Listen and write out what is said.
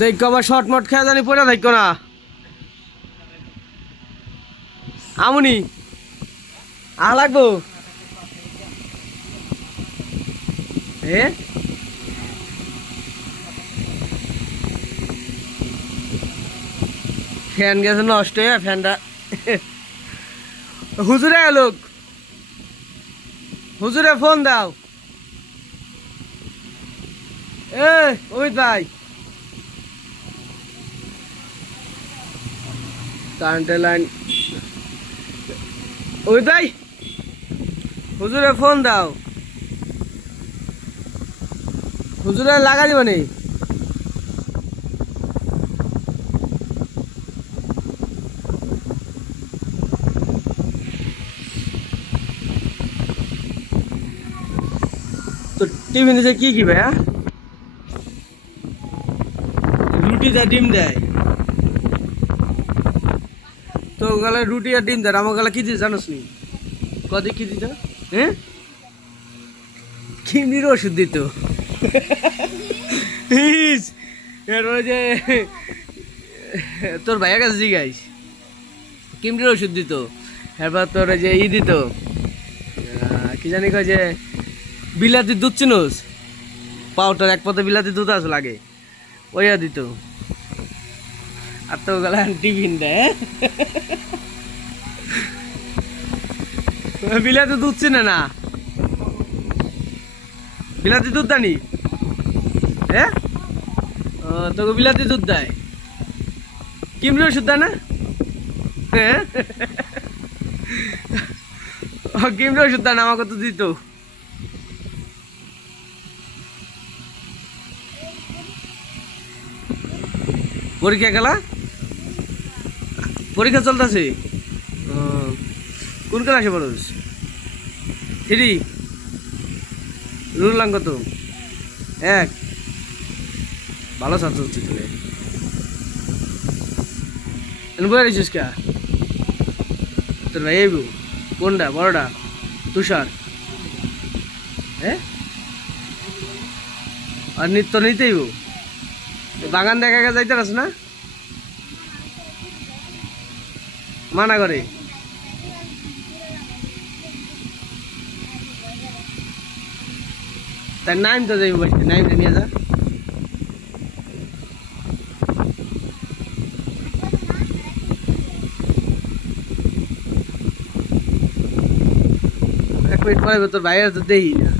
দেখ আবার শর্ট মট খেয়া জানি পড়ে থাকো না আমনি লাগবো এ ফ্যান গেছে নষ্ট হয়ে ফ্যানটা হুজুরে লোক হুজুরে ফোন দাও এ অমিত ভাই কারেন্টের লাইন অমিত ভাই হুজুরে ফোন দাও হুজুরে লাগা দিব নি তো টিভি নিচে কি কি ভাইয়া রুটি দেয় ডিম দেয় তো গেলে রুটি আর ডিম দেয় আমার গেলে কি দিস জানোস নি কদি কি দিত হ্যাঁ কিমনির ওষুধ দিত এরপরে যে তোর ভাইয়ের কাছে জিগাইস কিমনির ওষুধ দিত এরপর তোর যে দিত কি জানি কয় যে বিলাতি দুধ চিনোস পাউডার এক পথে বিলাতি দুধ আছে লাগে ওইয়া দিত আর তো গেলে টিফিন দেয় বিলাতি দুধ চিনে না বিলাতি দুধ দানি হ্যাঁ তোকে বিলাতি দুধ দেয় কিমরি ওষুধ দেয় না হ্যাঁ কিমরি ওষুধ দেয় না আমাকে তো দিত পরীক্ষা গেলা পরীক্ষা চলতেছে কোন ক্লাসে পড়োস 3 রুলাম কত 1 ভালো ছাত্র হচ্ছে তোরে বলেছিস কে তোর ভাই আইবো কোনটা বড়টা তুষার হ্যাঁ আর নিত্য নিতেইব বাগান দেখা যাইতে পারছ না মানা করে তাই নাইম তো যাইব নাইমটা নিয়ে যা এক মিনিট পরে তোর ভাইয়ের তো দেখি না